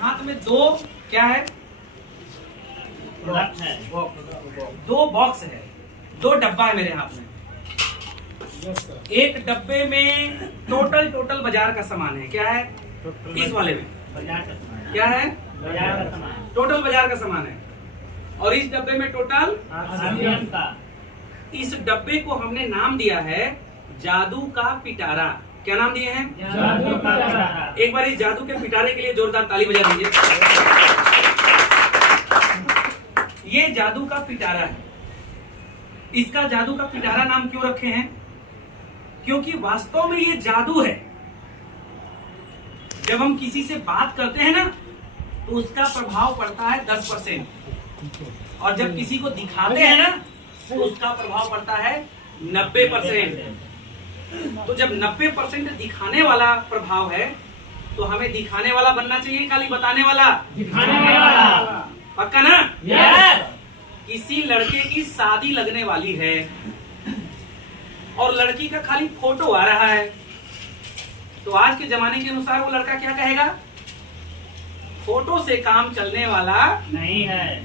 हाथ में दो क्या है? दो बॉक्स है, दो डब्बा है मेरे हाथ में। एक डब्बे में टोटल बाजार का सामान है। क्या है इस वाले में? बाजार का सामान। क्या है? बाजार का सामान। टोटल बाजार का सामान है। और इस डब्बे में टोटल आसियम का। इस डब्बे को हमने नाम दिया है जादू का पिटारा। क्या नाम दिए हैं? जादू का पिटारा। एक बार इस जादू के पिटारे के लिए जोरदार ताली बजा दीजिए। ये जादू का पिटारा है। इसका जादू का पिटारा नाम क्यों रखे हैं? क्योंकि वास्तव में ये जादू है। जब हम किसी से बात करते हैं ना तो उसका प्रभाव पड़ता है 10%, और जब किसी को दिखाते हैं ना तो उसका प्रभाव पड़ता है 90%। तो जब 90% दिखाने वाला प्रभाव है तो हमें दिखाने वाला बनना चाहिए, खाली बताने वाला? दिखाने वाला। पक्का ना? यस। किसी लड़के की शादी लगने वाली है और लड़की का खाली फोटो आ रहा है, तो आज के जमाने के अनुसार वो लड़का क्या कहेगा? फोटो से काम चलने वाला नहीं है।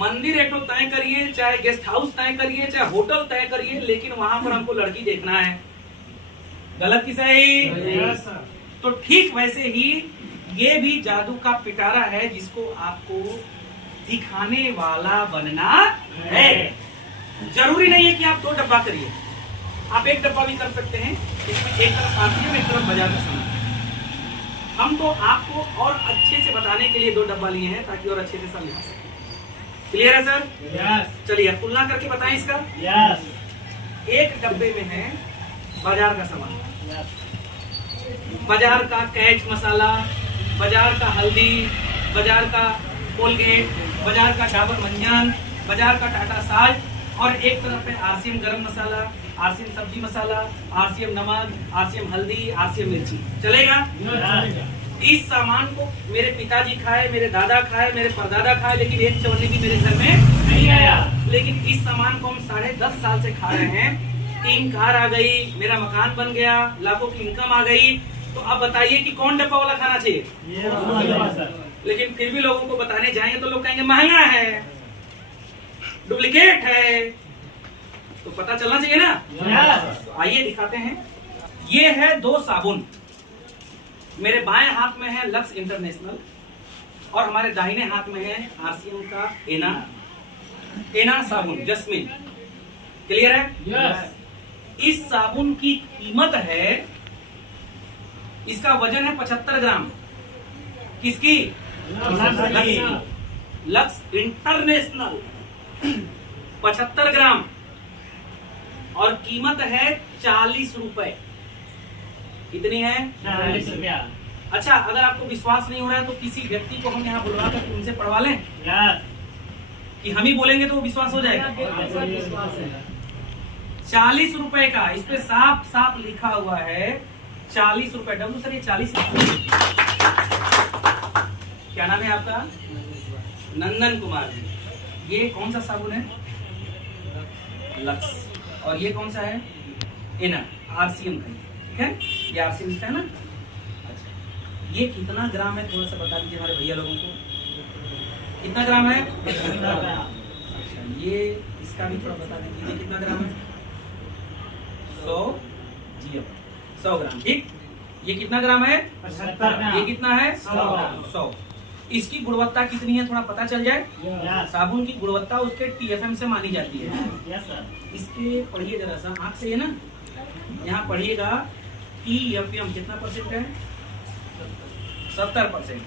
मंदिर एक तो तय करिए, चाहे गेस्ट हाउस तय करिए, चाहे होटल तय करिए, लेकिन वहां पर हमको लड़की देखना है। गलत की सही? तो ठीक वैसे ही ये भी जादू का पिटारा है जिसको आपको दिखाने वाला बनना है। जरूरी नहीं है कि आप 2 डब्बा करिए, आप 1 डब्बा भी कर सकते हैं। इसमें एक तरफ आसियम, एक तरफ बाजार का सामान। हम तो आपको और अच्छे से बताने के लिए 2 डब्बा लिए हैं ताकि और अच्छे से समझा सके। क्लियर है सर? यस। चलिए अब तुलना करके बताएं इसका। यस। एक डब्बे में है बाजार का सामान, यस। बाजार का कैच मसाला, बाजार का हल्दी, बाजार का कोलगेट, बाजार का डाबर मंजन, बाजार का टाटा साल्ट, और एक तरफ है आरसीएम गरम मसाला, आरसीएम सब्जी मसाला, आरसीएम नमक, आरसीएम हल्दी, आरसीएम मिर्ची। चलेगा? इस सामान को मेरे पिताजी खाए, मेरे दादा खाए, मेरे परदादा खाए, लेकिन एक चवन्नी भी मेरे घर में नहीं आया। लेकिन इस सामान को हम 10.5 साल से खा रहे हैं। 3 कार आ गई, मेरा मकान बन गया, लाखों की इनकम आ गई। तो अब बताइए कि कौन डब्बा वाला खाना चाहिए? लेकिन फिर भी लोगों को बताने जाएंगे तो लोग कहेंगे महंगा है, डुप्लीकेट है। तो पता चलना चाहिए ना? तो आइए दिखाते हैं। ये है 2 साबुन। मेरे बाएं हाथ में है लक्स इंटरनेशनल और हमारे दाहिने हाथ में है आरसीएम का एना साबुन जस्मिन। क्लियर है? यस। इस साबुन की कीमत है, इसका वजन है 75 ग्राम। किसकी? लक्स इंटरनेशनल 75 ग्राम, और कीमत है 40 रुपए। कितनी है? 40 रुपया। अच्छा, अगर आपको विश्वास नहीं हो रहा है तो किसी व्यक्ति को हम यहाँ बुलवा कर उनसे पढ़वा लें यस। कि हम ही बोलेंगे तो वो विश्वास हो जाएगा। 40 रुपए का, इस पे साफ साफ लिखा हुआ है 40 रुपए। डब्लू सर, ये 40 क्या नाम है आपका? नंदन कुमार जी। ये कौन सा साबुन है? लक्स। और ये कौन सा है? एना, आरसीएम का। ठीक है, ये आरसीएम लिखा है ना? अच्छा, ये कितना ग्राम है थोड़ा सा बता दीजिए हमारे भैया लोगों को। कितना ग्राम है? अच्छा, ये इसका भी थोड़ा बता दीजिए, ये कितना ग्राम है? 100 जी, 100 ग्राम। ठीक, ये कितना ग्राम है? 75 ग्राम। ये कितना है? 100 ग्राम। 100। इसकी गुणवत्ता कितनी है थोड़ा पता चल जाए। यस। साबुन की गुणवत्ता उसके TFM से मानी जाती है। Yes sir. इसके पढ़िए जरा सा, आंख से है ना, यहाँ पढ़िएगा TFM कितना % है? 70%।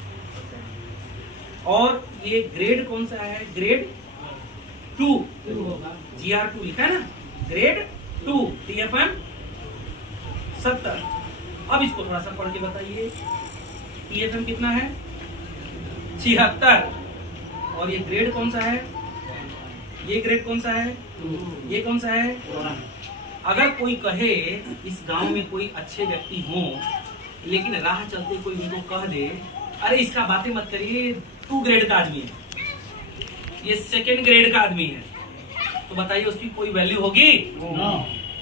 और ये ग्रेड कौन सा है? ग्रेड 2, GR2 लिखा है ना, ग्रेड 2, TFM 70। अब इसको थोड़ा सा पढ़ के बताइए, TFM कितना है? 76। और ये ग्रेड कौन सा है? ये ग्रेड कौन सा है? ये कौन सा है? अगर कोई कहे इस गांव में कोई अच्छे व्यक्ति हो, लेकिन राह चलते कोई उनको कह दे अरे इसका बातें मत करिए, 2 ग्रेड का आदमी है, ये 2nd ग्रेड का आदमी है, तो बताइए उसकी कोई वैल्यू होगी?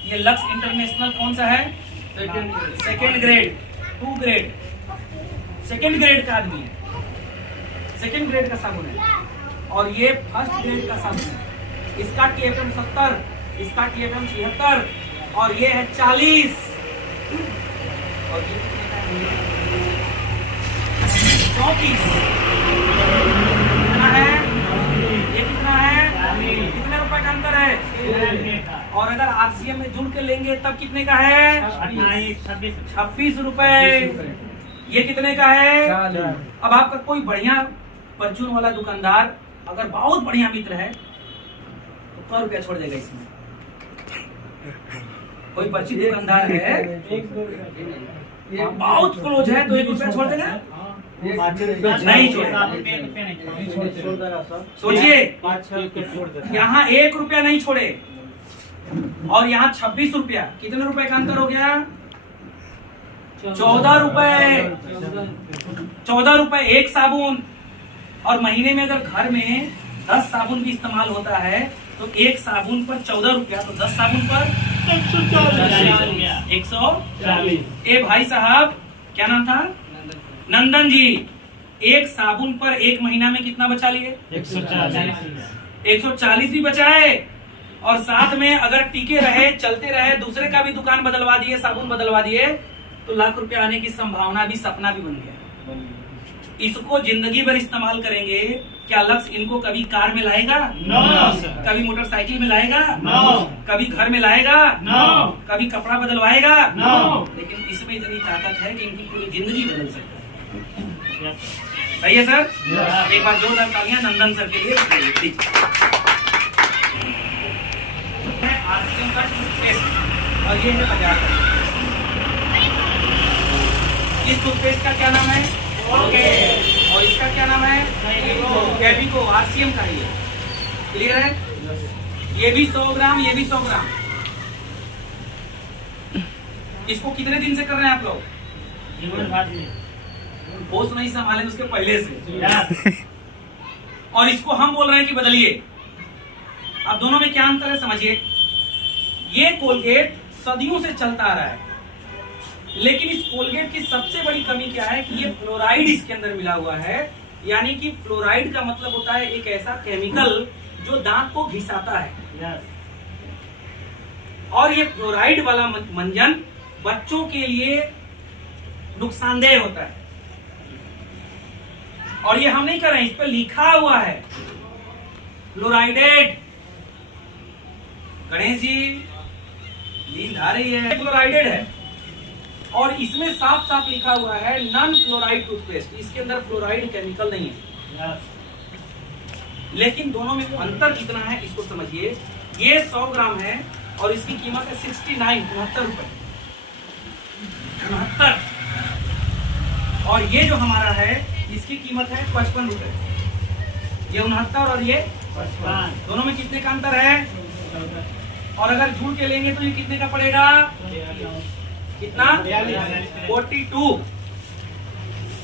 ये लक्स इंटरनेशनल कौन सा है? 2nd grade, 2 grade, 2nd grade का आदमी है। सेकेंड ग्रेड का साबुन है, और ये फर्स्ट ग्रेड का साबुन है। इसका TFM 70, इसका TFM 76, और ये है 40, और ये कितने का है? 34। कितना है? ये कितना है? कितने रुपए का अंतर है? और अगर RCM में जुड़ के लेंगे तब कितने का है? 26 रुपए। ये कितने का है? अब आपका कोई बढ़िया परचून वाला दुकानदार अगर बहुत बढ़िया मित्र है तो क्या रुपया छोड़ देगा इसमें? कोई परिचित दुकानदार है बहुत क्लोज है तो 1 रुपया छोड़ देगा? नहीं छोड़ेगा। सोचिए, यहाँ 1 रुपया नहीं छोड़े और यहाँ 26 रुपया, कितने रुपए का अंतर हो गया? 14 रुपए। 14 रुपए एक साबुन। और महीने में अगर घर में 10 साबुन भी इस्तेमाल होता है तो एक साबुन पर 14 रुपया, तो 10 साबुन पर 140। ए भाई साहब, क्या नाम था? नंदन जी। एक साबुन पर एक महीना में कितना बचा लिए? 140 भी बचाए, और साथ में अगर टिके रहे, चलते रहे, दूसरे का भी दुकान बदलवा दिए, साबुन बदलवा दिए, तो लाख रुपए आने की संभावना भी, सपना भी बन गया। इसको जिंदगी भर इस्तेमाल करेंगे। क्या लक्ष्य इनको कभी कार में लाएगा? कभी मोटरसाइकिल में लाएगा? कभी घर में लाएगा? कभी कपड़ा बदलवाएगा? लेकिन इसमें इतनी ताकत है कि इनकी पूरी जिंदगी बदल सकता है। सही है सर? एक बार जोरदार तालियां नंदन सर के लिए। RCM का टूथपेस्ट, और ये है बाजार का। इस टूथपेस्ट का क्या नाम है? और इसका क्या नाम है? कैविको। RCM का ही है। क्लियर है? ये भी 100 ग्राम, ये भी 100 ग्राम। इसको कितने दिन से कर रहे हैं आप लोग? होश नहीं संभाले उसके पहले से। और इसको हम बोल रहे हैं कि बदलिए। अब दोनों में क्या अंतर है समझिए। ये कोलगेट सदियों से चलता आ रहा है, लेकिन इस कोलगेट की सबसे बड़ी कमी क्या है कि ये फ्लोराइड इसके अंदर मिला हुआ है। यानी कि फ्लोराइड का मतलब होता है एक ऐसा केमिकल जो दांत को घिसाता है। और ये फ्लोराइड वाला मंजन बच्चों के लिए नुकसानदेह होता है। और ये हम नहीं कर रहे हैं, इस पर लिखा हुआ है फ्लोराइडेड। गणेश जी नींद आ रही है। फ्लोराइडेड है, और इसमें साफ साफ लिखा हुआ है नॉन फ्लोराइड टूथपेस्ट। इसके अंदर फ्लोराइड केमिकल नहीं है। लेकिन दोनों में अंतर कितना है इसको समझिए। ये 100 ग्राम है और इसकी कीमत है 69 रुपए। 69। और ये जो हमारा है इसकी कीमत है 55 रुपए। ये 69 और ये 55, दोनों में कितने का अंतर है? और अगर जुड़ के लेंगे तो ये कितने का पड़ेगा? कितना? 42।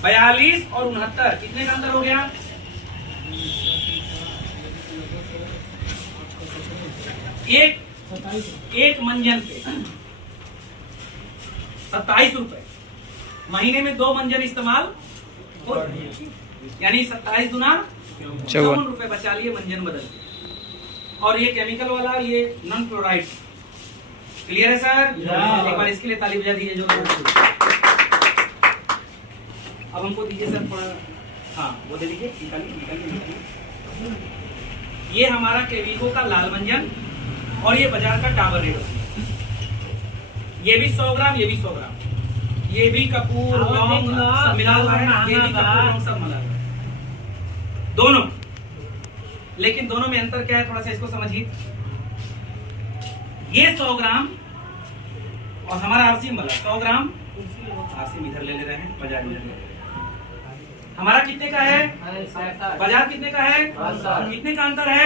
42 और 69 कितने का अंतर हो गया? एक मंजन पे 27 रुपए। महीने में 2 मंजन इस्तेमाल हो, यानी 27 गुना 54 रुपए बचा लिए मंजन बदल के। और ये केमिकल वाला, ये नॉन फ्लोराइड। क्लियर है सर? एक बार इसके लिए ताली बजा दीजिए जो। अब हमको दीजिए सर थोड़ा, हाँ वो दे दीजिए। निकालिए। ये हमारा केविको का लाल मंजन, और ये बाजार का डाबर रेड। ये भी 100 ग्राम, ये भी 100 ग्राम। ये भी कपूर लौंग सब मिला हुआ है। ये भी कपूर लौंग सब मिला हुआ है दोनों। लेकिन दोनों में अंतर क्या है थोड़ा सा इसको समझिए। ये 100 ग्राम और हमारा RCM वाला 100 ग्राम। RCM इधर ले रहे हैं, बाजार इधर ले रहे हैं। हमारा कितने का है? बाजार कितने का है? कितने का अंतर है?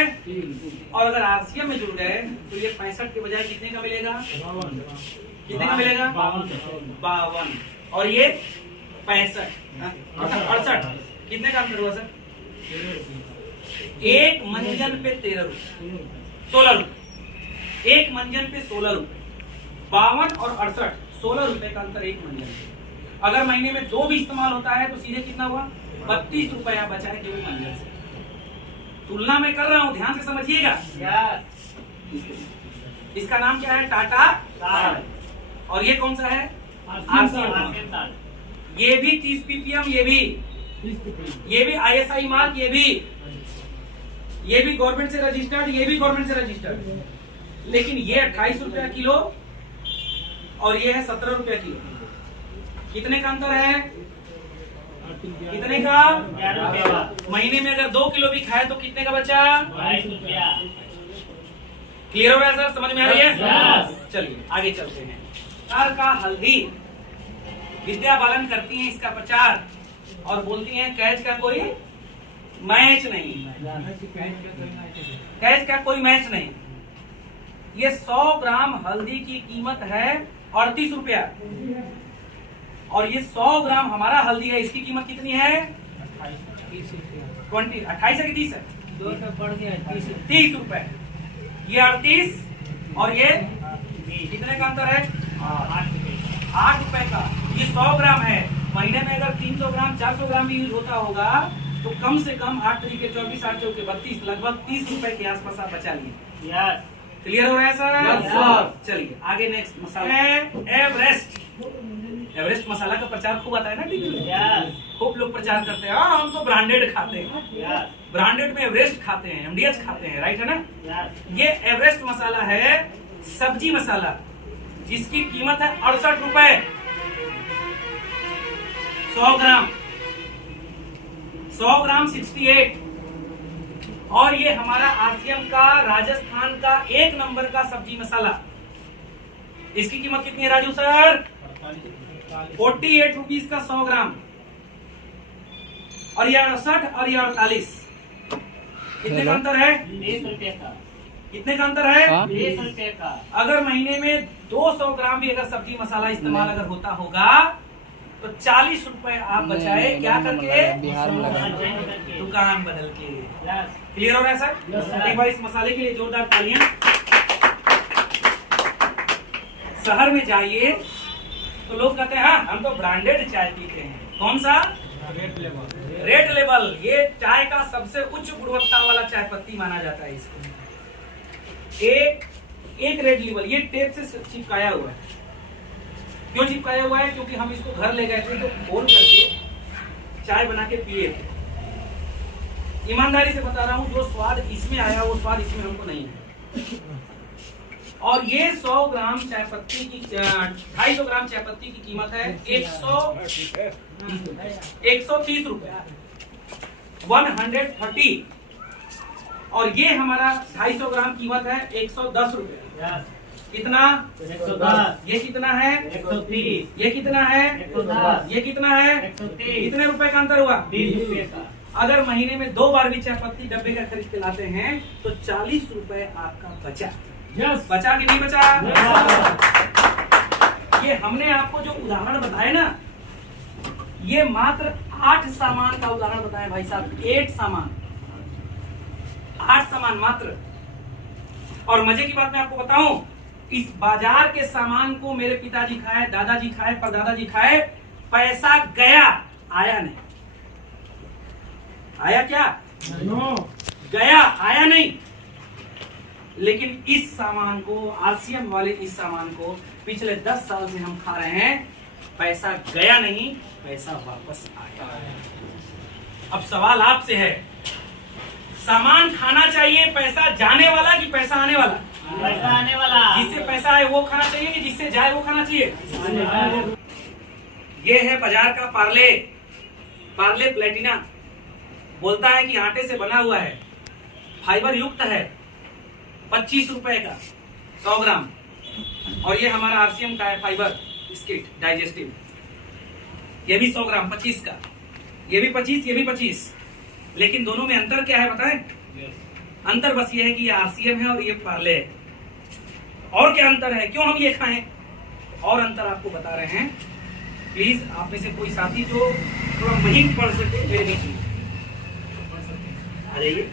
और अगर RCM में जुड़ गए तो ये 65 के बजाय कितने का मिलेगा? कितने का मिलेगा? 52। और ये 65, 68। कितने का अंतर हुआ सर? एक मंजन पे 13 रुपए, 16 रुपए। एक मंजन पे 16 रुपए। 52 और 68, 16 रुपए का अंतर एक मंजन पे। अगर महीने में 2 भी इस्तेमाल होता है तो सीधे कितना हुआ? 32 रुपया बचा है केवल मंजर से। तुलना में कर रहा हूं, ध्यान से समझिएगा। इसका नाम क्या है? टाटा कार्ड। और ये कौन सा है? आरसीएम। ये भी 30 पीपीएम, ये भी आईएसआई मार्क, ये भी गवर्नमेंट से रजिस्टर्ड, ये भी गवर्नमेंट से रजिस्टर्ड। लेकिन ये 28 रुपया किलो और ये है 17 रुपया किलो। कितने का अंतर है? कितने का? 11 रुपया। महीने में अगर 2 किलो भी खाए तो कितने का बचा? 22 रुपया। क्लियर हो रहा है सर? समझ में आ रही है? Yes. चलिए आगे चलते हैं। सरकार का हल्दी विद्या बालन करती हैं इसका प्रचार और बोलती हैं कैच का कोई मैच नहीं, कैच का कोई मैच नहीं। ये 100 ग्राम हल्दी की कीमत है 38 रुपया और ये 100 ग्राम हमारा हल्दी है, इसकी कीमत कितनी है? 28 है कि 30 है? 30 रुपए। ये 38 और ये कितने का अंतर है? 8 रुपए का। ये 100 ग्राम है। महीने में अगर 300 ग्राम 400 ग्राम भी यूज होता होगा तो कम से कम 8 तरीके 24 8 चौके 32 लगभग 30 रुपए के आसपास आप बचा लिए। क्लियर हो रहा है सर? Yes, चलिए आगे नेक्स्ट मसाला है एवरेस्ट। एवरेस्ट मसाला का प्रचार खूब आता है ना टीवी में, खूब लोग प्रचार करते हैं। हाँ हम तो ब्रांडेड खाते हैं, ब्रांडेड में एवरेस्ट खाते हैं, एमडीएच खाते हैं, राइट है ना? ये एवरेस्ट मसाला है सब्जी मसाला जिसकी कीमत है 68 रुपए 100 ग्राम। 100 ग्राम 68। और ये हमारा आरसीएम का राजस्थान का 1 नंबर का सब्जी मसाला। इसकी कीमत कितनी है राजू सर? 48 रुपीज का 100 ग्राम। और ये 68 और ये 48। कितने का अंतर है? 20 रुपये का। कितने का अंतर है? 20 रुपये का। अगर महीने में 200 ग्राम भी अगर सब्जी मसाला इस्तेमाल अगर होता होगा तो 40 रुपए आप बचाए। क्या करके? बिहार में लगा दुकान बदल के। क्लियर हो रहा है सर? एक बार इस मसाले के लिए जोरदार तालियां। शहर में जाइए तो लोग कहते हैं हाँ हम तो ब्रांडेड चाय पीते हैं। कौन सा? Red label. ये चाय का सबसे उच्च गुणवत्ता वाला चाय पत्ती माना जाता है इसको। एक रेड लेबल ये टेप से चिपकाया हुआ है। क्यों चिपकाया हुआ है? क्योंकि हम इसको घर ले गए थे तो खोल करके चाय बना के पिए थे। ईमानदारी से बता रहा हूं जो स्वाद इसमें आया वो स्वाद इसमें हमको नहीं है। और ये 100 ग्राम चाय पत्ती की 250 ग्राम चाय पत्ती की कीमत है 130 रुपए 130। और ये हमारा 250 ग्राम कीमत है 110 रुपए। कितना? 110। ये कितना है? 130। ये कितना है? 110। ये कितना है? 130। कितने रुपए का अंतर हुआ? 20 रुपये का। अगर महीने में 2 बार भी चाय पत्ती डब्बे का खरीद के लाते हैं तो 40 रुपए आपका बचा। बचा कि नहीं बचा? ये हमने आपको जो उदाहरण बताए ना, ये मात्र 8 सामान का उदाहरण बताया भाई साहब। 8 सामान, 8 सामान मात्र। और मजे की बात मैं आपको बताऊं, इस बाजार के सामान को मेरे पिताजी खाए, दादाजी खाए, परदादाजी खाए, पैसा गया, आया नहीं। आया क्या? गया, आया नहीं। लेकिन इस सामान को, आरसीएम वाले इस सामान को पिछले 10 साल से हम खा रहे हैं, पैसा गया नहीं, पैसा वापस आया। अब सवाल आपसे है, सामान खाना चाहिए पैसा जाने वाला कि पैसा आने वाला? पैसा आने वाला। जिससे पैसा आए वो खाना चाहिए कि जिससे जाए वो खाना चाहिए? ये है बाजार का पार्ले, पार्ले प्लेटिना। बोलता है कि आटे से बना हुआ है, फाइबर युक्त है, 25 रुपए का 100 ग्राम। और ये हमारा आरसीएम का है फाइबर बिस्किट डाइजेस्टिव, ये भी 100 ग्राम 25 का, ये भी 25, ये भी 25। लेकिन दोनों में अंतर क्या है बताएं? अंतर बस ये है कि ये आरसीएम है और ये पार्ले है। और क्या अंतर है, क्यों हम ये खाएं? और अंतर आपको बता रहे हैं। प्लीज आप में से कोई साथी जो थोड़ा महीन पढ़ सके मेरे बीच में आ जाइए।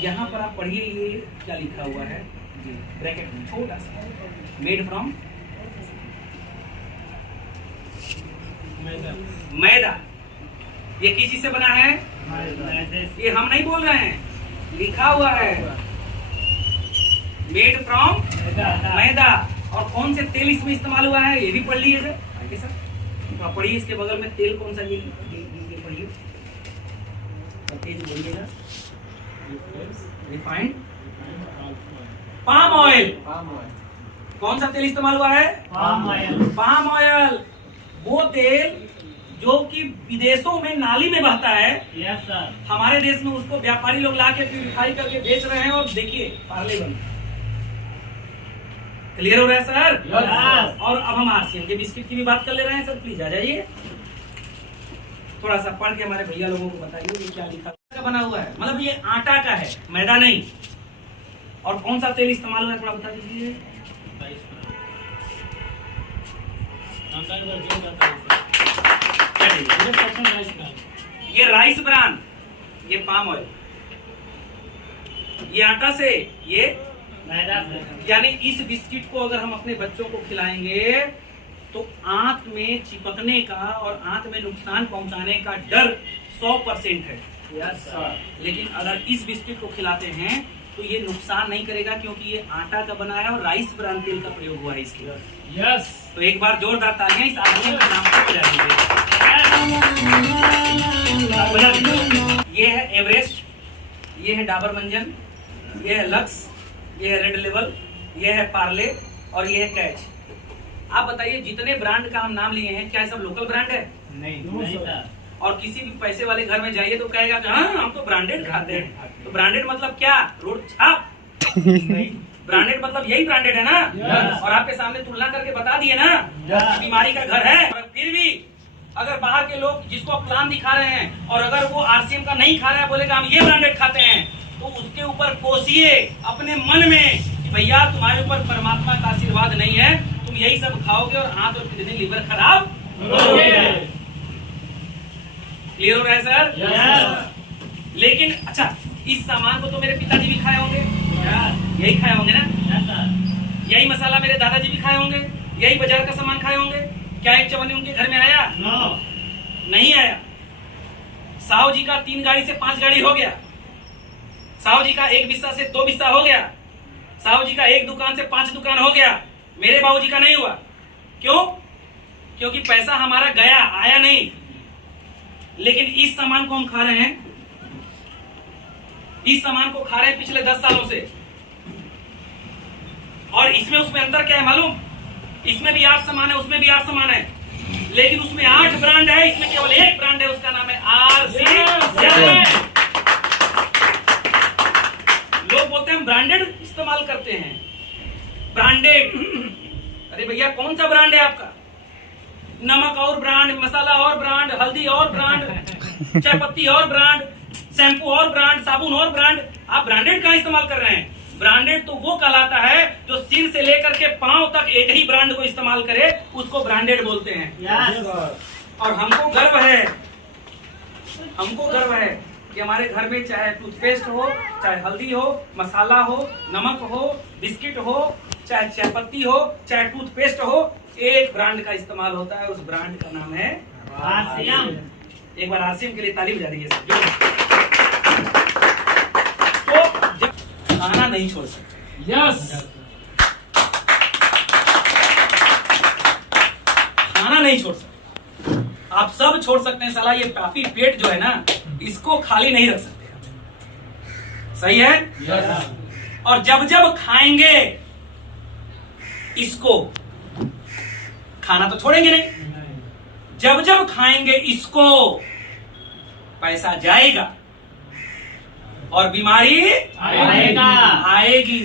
यहाँ पर आप पढ़िए, ये क्या लिखा हुआ है? ये ब्रैकेट में छोटा सा, मेड फ्रॉम मैदा। ये किस चीज से बना है? ये हम नहीं बोल रहे हैं, लिखा हुआ है मेड फ्रॉम मैदा। और कौन से तेल इसमें इस्तेमाल हुआ है ये भी पढ़ लीजिए सर। तो आप पढ़िए, इसके बगल में तेल कौन सा, ये पढ़िए, तेज बोलिएगा। Refined palm oil. कौन सा तेल इस्तेमाल हुआ है? Palm oil. वो तेल जो कि विदेशों में नाली में बहता है, यस सर, हमारे देश में उसको व्यापारी लोग लाके प्यूरिफाई करके बेच रहे हैं। और देखिए पार्ले बन, क्लियर हो रहा है सर? यस। और अब हम आरसीएम के बिस्किट की भी बात कर ले रहे हैं सर। प्लीज आ जाइए, थोड़ा सा पढ़ के हमारे भैया लोगों को बताइए ये क्या लिखा का बना हुआ है। मतलब ये आटा का है, मैदा नहीं। और कौन सा तेल इस्तेमाल हुआ है थोड़ा बता दीजिए। ये राइस ब्रान, ये पाम ऑयल, ये आटा से, ये मैदा से। यानी इस बिस्किट को अगर हम अपने बच्चों को खिलाएंगे तो आंत में चिपकने का और आंत में नुकसान पहुंचाने का डर 100% है। Yes sir. लेकिन अगर इस बिस्किट को खिलाते हैं तो ये नुकसान नहीं करेगा, क्योंकि ये आटा का बना है और राइस ब्रान तेल का प्रयोग हुआ है इसके। यस। तो एक बार जोरदार तालियां इस आदमी के नाम पर बजा दीजिए। ये है एवरेस्ट, ये है डाबर मंजन, ये है लक्स, ये है रेड लेवल, ये है पार्ले और ये है कैच। आप बताइए जितने ब्रांड का हम नाम लिए हैं, क्या सब लोकल ब्रांड है? नहीं सर। और किसी भी पैसे वाले घर में जाइए तो कहेगा कि हाँ हम तो ब्रांडेड खाते हैं। तो ब्रांडेड मतलब क्या? रोड छाप। ब्रांडेड मतलब यही ब्रांडेड है ना। Yes. और आपके सामने तुलना करके बता दिए ना। Yes. बीमारी का घर है। और फिर भी अगर बाहर के लोग जिसको आप प्लान दिखा रहे हैं और अगर वो आरसीएम का नहीं खा रहा है, बोलेगा हम ये ब्रांडेड खाते हैं, तो उसके ऊपर कोसिए अपने मन में कि भैया तुम्हारे ऊपर परमात्मा का आशीर्वाद नहीं है, तुम यही सब खाओगे और हाथ और किडनी लिवर खराब करोगे। क्लियर हो रहा है सर? Yes. लेकिन अच्छा, इस सामान को तो मेरे पिताजी भी खाए होंगे, यही खाए होंगे ना। Yes sir. यही मसाला मेरे दादाजी भी खाए होंगे, यही बाजार का सामान खाए होंगे। क्या एक चवन्नी उनके घर में आया? नो। नहीं आया। साहू जी का 3 गाड़ी से 5 गाड़ी हो गया, साहू जी का 1 बिस्सा से 2 बिस्सा हो गया, साहू जी का 1 दुकान से 5 दुकान हो गया। मेरे बाबूजी का नहीं हुआ। क्यों? क्योंकि पैसा हमारा गया, आया नहीं। लेकिन इस सामान को हम खा रहे हैं, इस सामान को खा रहे हैं पिछले 10 सालों से। और इसमें उसमें अंतर क्या है मालूम? इसमें भी 8 सामान है, उसमें भी 8 सामान है, लेकिन उसमें 8 ब्रांड है, इसमें केवल 1 ब्रांड है, उसका नाम है आरसीएम। लोग बोलते हैं हम ब्रांडेड इस्तेमाल करते हैं। ब्रांडेड, अरे भैया कौन सा ब्रांड है आपका? नमक और ब्रांड, मसाला और ब्रांड, हल्दी और ब्रांड, चाय पत्ती और ब्रांड, शैम्पू और ब्रांड, साबुन और ब्रांड। आप ब्रांडेड कहाँ इस्तेमाल कर रहे हैं? ब्रांडेड तो वो कहलाता है जो सिर से लेकर के पांव तक एक ही ब्रांड को इस्तेमाल करे, उसको ब्रांडेड बोलते हैं। यस। और हमको गर्व है, हमको गर्व है कि हमारे घर में चाहे टूथपेस्ट हो, चाहे हल्दी हो, मसाला हो, नमक हो, बिस्किट हो, चाहे चाय पत्ती हो, चाहे टूथपेस्ट हो, एक ब्रांड का इस्तेमाल होता है। उस ब्रांड का नाम है आरसीएम। एक बार आरसीएम के लिए ताली बजा दीजिए सब। तो खाना नहीं छोड़ सकते। यस। खाना नहीं छोड़ सकते, आप सब छोड़ सकते हैं। साला ये पापी पेट जो है ना, इसको खाली नहीं रख सकते। सही है? यस। और जब जब खाएंगे इसको, खाना तो छोड़ेंगे नहीं, जब जब खाएंगे इसको पैसा जाएगा और बीमारी आएगा। आएगी।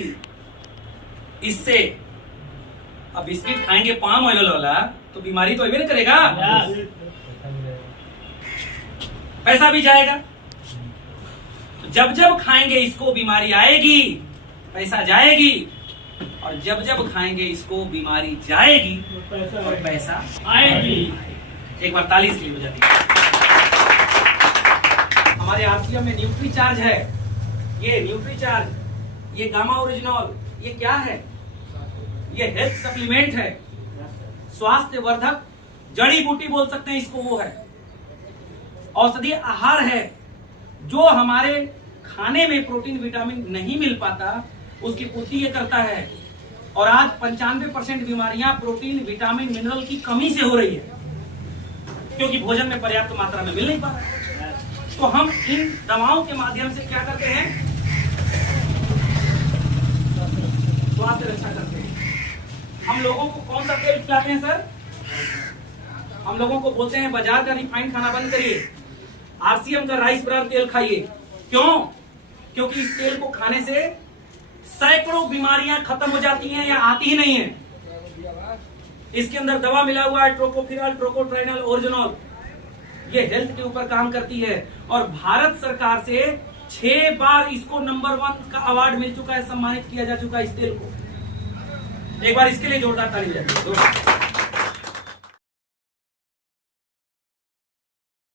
इससे अब बिस्किट खाएंगे पाम ऑयल वाला तो बीमारी तो अभी नहीं करेगा, यस। पैसा भी जाएगा। तो जब जब खाएंगे इसको बीमारी आएगी, पैसा जाएगी, और जब जब खाएंगे इसको बीमारी जाएगी और पैसा आएगी। एक बार ताली इसके लिए बजा दीजिए। हमारे आरसीएम में न्यूट्री चार्ज है, ये न्यूट्री चार्ज, ये गामा ओरिजिनल, ये क्या है? ये हेल्थ सप्लीमेंट है, स्वास्थ्य वर्धक जड़ी बूटी बोल सकते हैं इसको, वो है औषधीय आहार है जो हमारे खाने में प्रोटीन विटामिन नहीं मिल पाता, उसकी पूर्ति ये करता है। और आज 95% बीमारियां प्रोटीन विटामिन मिनरल की कमी से हो रही है, क्योंकि भोजन में पर्याप्त मात्रा में मिल नहीं पा रहा है। तो हम इन दवाओं के माध्यम से क्या करते हैं? स्वास्थ्य रक्षा करते हैं। हम लोगों को कौन सा तेल खिलाते हैं सर? हम लोगों को बोलते हैं बाजार का रिफाइंड खाना बंद करिए, आरसीएम का राइस ब्रान तेल खाइए। क्यों? क्योंकि इस तेल को खाने से सैकड़ों बीमारियां खत्म हो जाती हैं या आती ही नहीं है। इसके अंदर दवा मिला हुआ है, ट्रोकोफिरॉल, ट्रोकोट्राइनल, ओरिजिनॉल। ये हेल्थ के ऊपर काम करती है और भारत सरकार से 6 बार इसको नंबर 1 का अवार्ड मिल चुका है, सम्मानित किया जा चुका है इस तेल को। एक बार इसके लिए जोरदार ताली बजाइए।